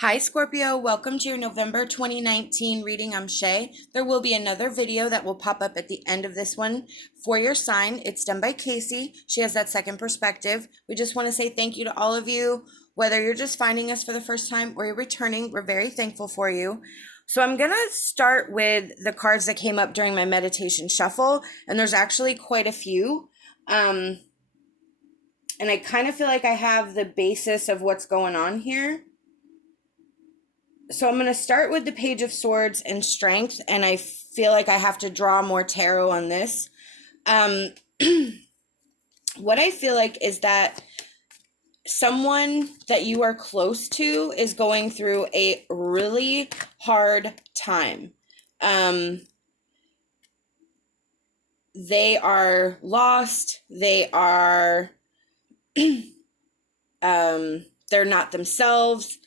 Hi Scorpio, welcome to your November 2019 reading. I'm SHAE. There will be another video that will pop up at the end of this one for your sign. It's done by KACEE. She has that second perspective. We just want to say thank you to all of you, whether you're just finding us for the first time or you're returning. We're very thankful for you. So I'm going to start with the cards that came up during my meditation shuffle, and there's actually quite a few. And I kind of feel like I have the basis of what's going on here. So I'm going to start with the Page of Swords and Strength, and I feel like I have to draw more tarot on this. What I feel like is that someone that you are close to is going through a really hard time. They are lost. They are, they're not themselves.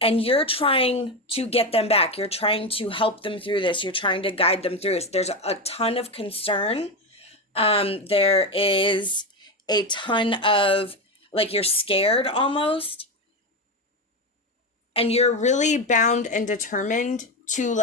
And you're trying to get them back. You're trying to help them through this. You're trying to guide them through this. There's a ton of concern. There is a ton of, like, you're scared almost. And you're really bound and determined to,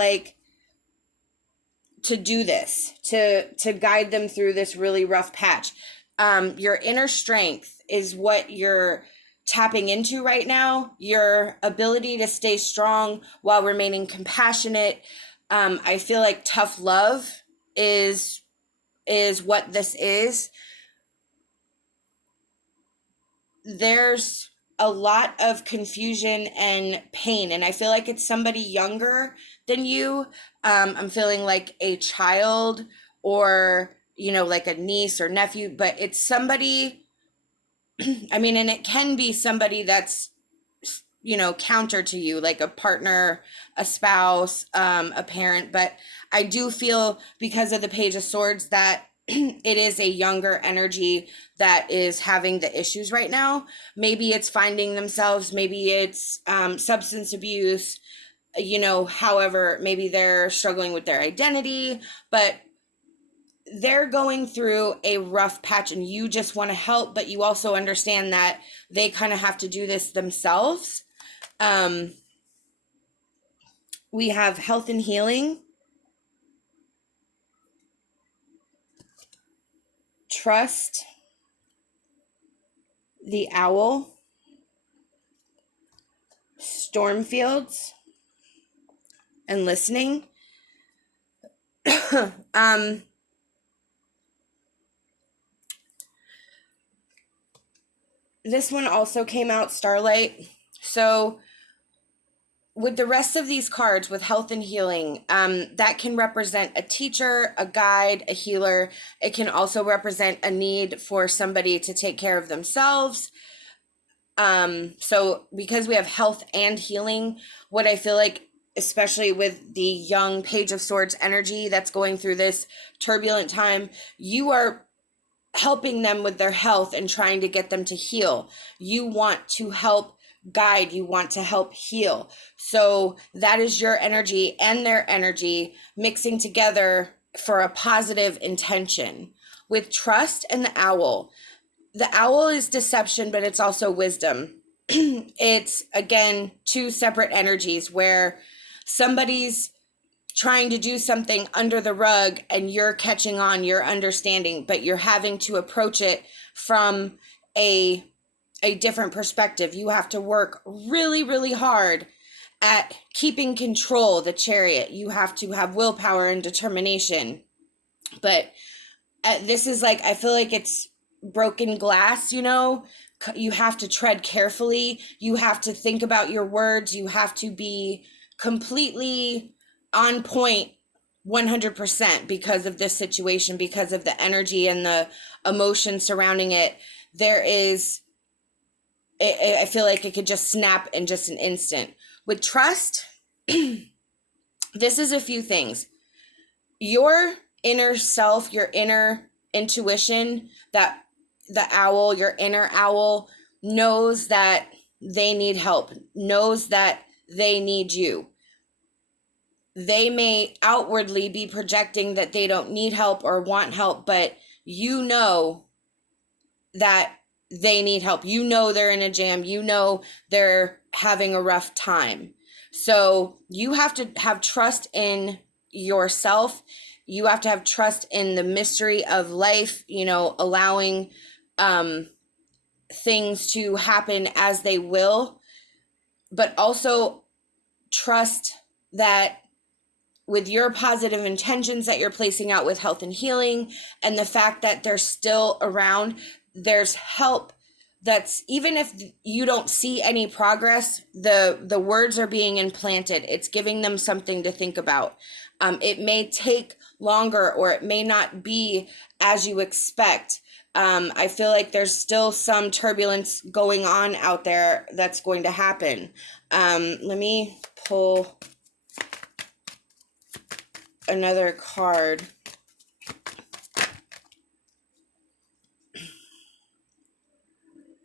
to do this, to guide them through this really rough patch. Your inner strength is what you're tapping into right now, your ability to stay strong while remaining compassionate. I feel like tough love is what this is. There's a lot of confusion and pain, and I feel like it's somebody younger than you. I'm feeling like a child or, like a niece or nephew, but it's somebody, and it can be somebody that's, counter to you, like a partner, a spouse, a parent. But I do feel, because of the Page of Swords, that it is a younger energy that is having the issues right now. Maybe it's finding themselves, maybe it's substance abuse, however, maybe they're struggling with their identity, but they're going through a rough patch and you just want to help, but you also understand that they kind of have to do this themselves. We have health and healing, trust, the owl, storm fields, and listening. This one also came out, Starlight. So with the rest of these cards, with health and healing, that can represent a teacher, a guide, a healer. It can also represent a need for somebody to take care of themselves. So because we have health and healing, what I feel like, especially with the young Page of Swords energy that's going through this turbulent time, you are helping them with their health and trying to get them to heal. You want to help guide, you want to help heal. So that is your energy and their energy mixing together for a positive intention. With trust and the owl is deception, but it's also wisdom. It's, again, two separate energies where somebody's trying to do something under the rug and you're catching on, you're understanding, but you're having to approach it from a different perspective. You have to work really, really hard at keeping control, the Chariot. You have to have willpower and determination. But this is like, I feel like it's broken glass, you have to tread carefully. You have to think about your words. You have to be completely on point 100% because of this situation, because of the energy and the emotion surrounding it. I feel like it could just snap in just an instant. With trust, this is a few things. Your inner self, your inner intuition, that the owl, your inner owl, knows that they need help, knows that they need you. They may outwardly be projecting that they don't need help or want help, but you know that they need help. You know they're in a jam. You know they're having a rough time. So you have to have trust in yourself. You have to have trust in the mystery of life, you know, allowing things to happen as they will, but also trust that with your positive intentions that you're placing out with health and healing, and the fact that they're still around, there's help. That's, even if you don't see any progress, the words are being implanted. It's giving them something to think about. It may take longer, or it may not be as you expect. I feel like there's still some turbulence going on out there that's going to happen. Let me pull another card.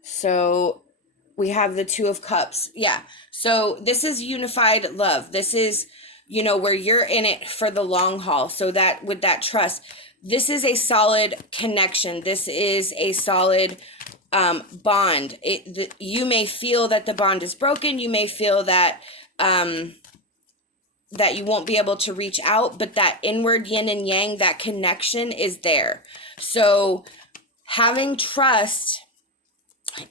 So we have the Two of Cups. Yeah. So this is unified love. This is, you know, where you're in it for the long haul. So that with that trust, this is a solid connection. This is a solid bond. You may feel that the bond is broken. You may feel that that you won't be able to reach out, but that inward yin and yang, that connection is there. So having trust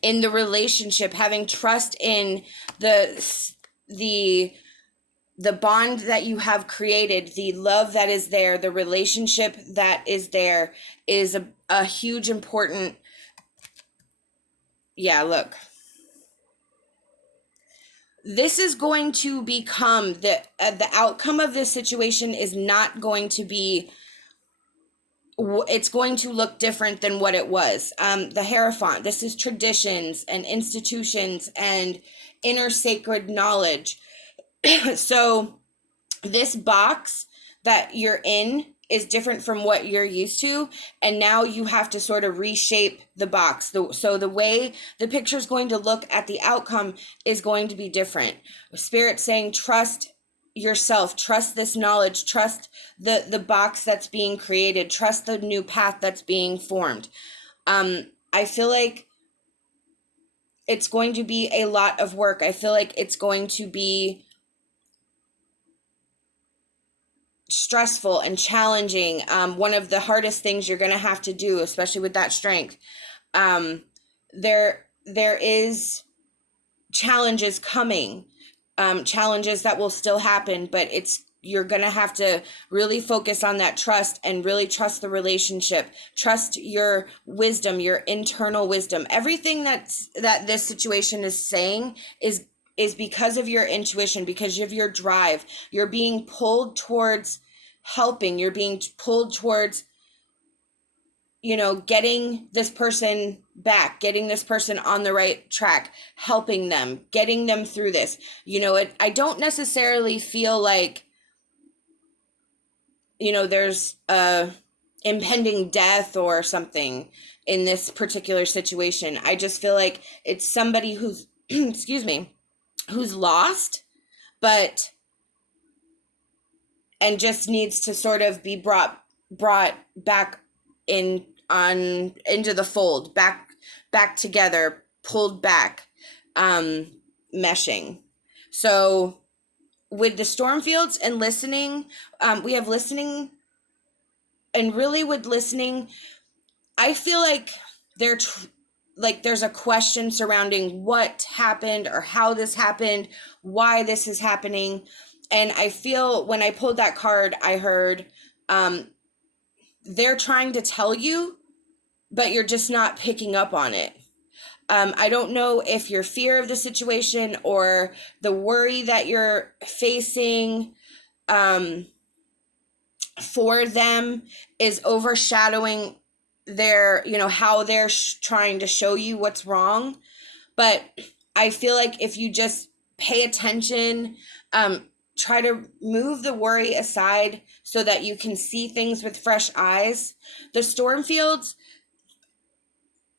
in the relationship, having trust in the bond that you have created, the love that is there, the relationship that is there, is a huge important. Yeah, look. This is going to become the outcome of this situation is not going to be, it's going to look different than what it was. The Hierophant, this is traditions and institutions and inner sacred knowledge. So this box that you're in is different from what you're used to, and now you have to sort of reshape the box. So the way the picture is going to look at the outcome is going to be different. Spirit saying, trust yourself, trust this knowledge, trust the box that's being created, trust the new path that's being formed. I feel like it's going to be a lot of work. I feel like it's going to be stressful and challenging. One of the hardest things you're going to have to do, especially with that strength. There is challenges coming, challenges that will still happen, but you're going to have to really focus on that trust and really trust the relationship, trust your wisdom, your internal wisdom. Everything that this situation is saying is because of your intuition, because of your drive. You're being pulled towards helping. You're being pulled towards, you know, getting this person back, getting this person on the right track, helping them, getting them through this. You know, I don't necessarily feel like, you know, there's a impending death or something in this particular situation. I just feel like it's somebody who's, excuse me, who's lost, but and just needs to sort of be brought back into the fold, back together, pulled back, meshing. So with the storm fields and listening, we have listening, and really with listening, I feel like there's a question surrounding what happened or how this happened, why this is happening. And I feel when I pulled that card, I heard they're trying to tell you, but you're just not picking up on it. I don't know if your fear of the situation or the worry that you're facing for them is overshadowing their, you know, how they're trying to show you what's wrong. But I feel like if you just pay attention, try to move the worry aside so that you can see things with fresh eyes. The storm fields,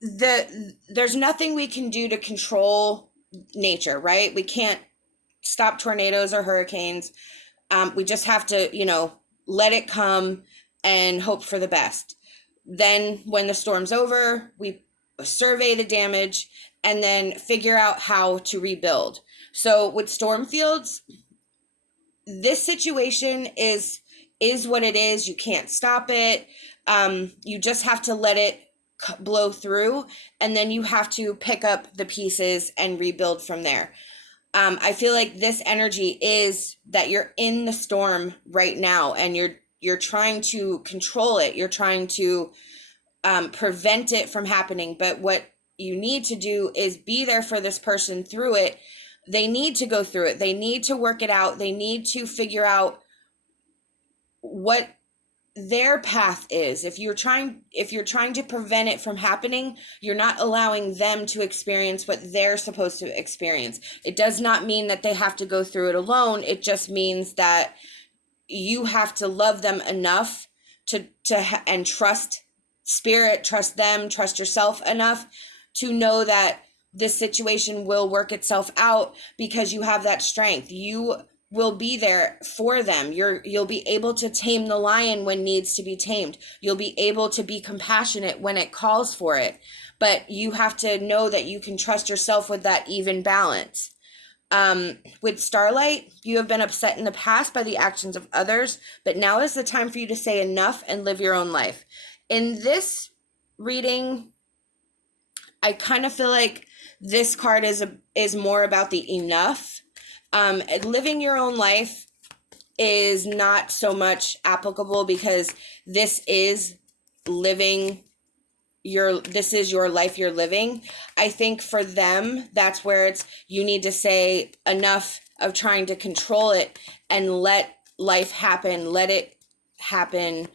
there's nothing we can do to control nature, right? We can't stop tornadoes or hurricanes. We just have to, you know, let it come and hope for the best. Then when the storm's over, we survey the damage, and then figure out how to rebuild. So with storm fields, this situation is what it is. You can't stop it. You just have to let it blow through, and then you have to pick up the pieces and rebuild from there. I feel like this energy is that you're in the storm right now, and you're trying to control it. You're trying to prevent it from happening. But what you need to do is be there for this person through it. They need to go through it. They need to work it out. They need to figure out what their path is. If you're trying to prevent it from happening, you're not allowing them to experience what they're supposed to experience. It does not mean that they have to go through it alone. It just means that you have to love them enough to and trust spirit, trust them, trust yourself enough to know that this situation will work itself out, because you have that strength. You will be there for them. You'll be able to tame the lion when needs to be tamed. You'll be able to be compassionate when it calls for it. But you have to know that you can trust yourself with that even balance. With Starlight, you have been upset in the past by the actions of others, but now is the time for you to say enough and live your own life. In this reading, I kind of feel like this card is more about the enough. Living your own life is not so much applicable, because this is your life you're living. I think for them, that's where you need to say enough of trying to control it and let life happen, let it happen,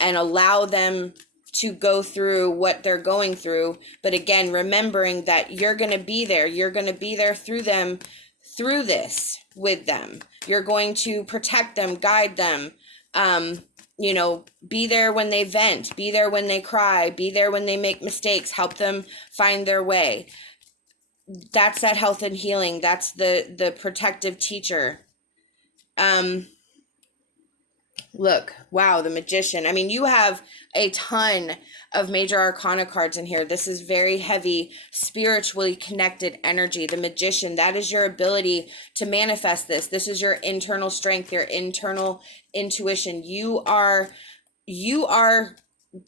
and allow them to go through what they're going through. But again, remembering that you're going to be there. You're going to be there through them, through this with them. You're going to protect them, guide them, be there when they vent, be there when they cry, be there when they make mistakes, help them find their way. That's that health and healing. That's the protective teacher. Look, wow, the Magician. I mean, you have a ton of major arcana cards in here. This is very heavy, spiritually connected energy. The Magician, that is your ability to manifest this. This is your internal strength, your internal intuition.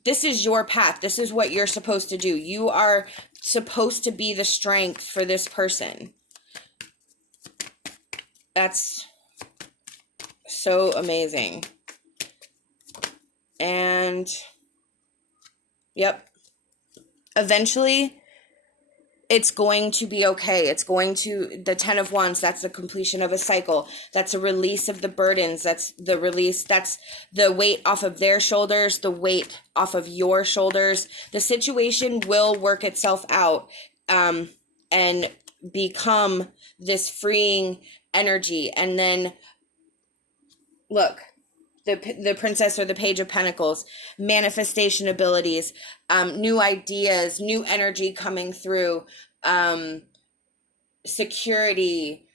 This is your path. This is what you're supposed to do. You are supposed to be the strength for this person. That's so amazing. And yep, eventually it's going to be okay. The 10 of Wands, that's the completion of a cycle. That's a release of the burdens. That's the release. That's the weight off of their shoulders, the weight off of your shoulders. The situation will work itself out and become this freeing energy. And then look, the Princess or the Page of Pentacles, manifestation abilities, new ideas, new energy coming through, security,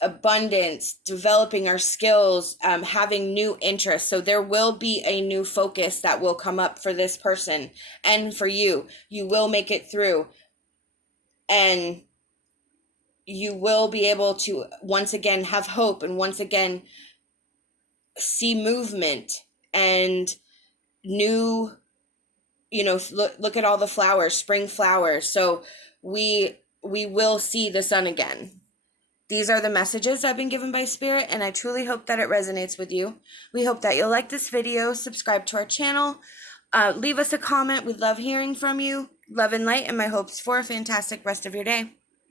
abundance, developing our skills, having new interests. So there will be a new focus that will come up for this person and for you. You will make it through, and you will be able to once again have hope, and once again see movement and new, look at all the flowers, spring flowers. So we will see the sun again. These are the messages I've been given by Spirit, and I truly hope that it resonates with you. We hope that you'll like this video, subscribe to our channel, leave us a comment. We'd love hearing from you. Love and light, and my hopes for a fantastic rest of your day.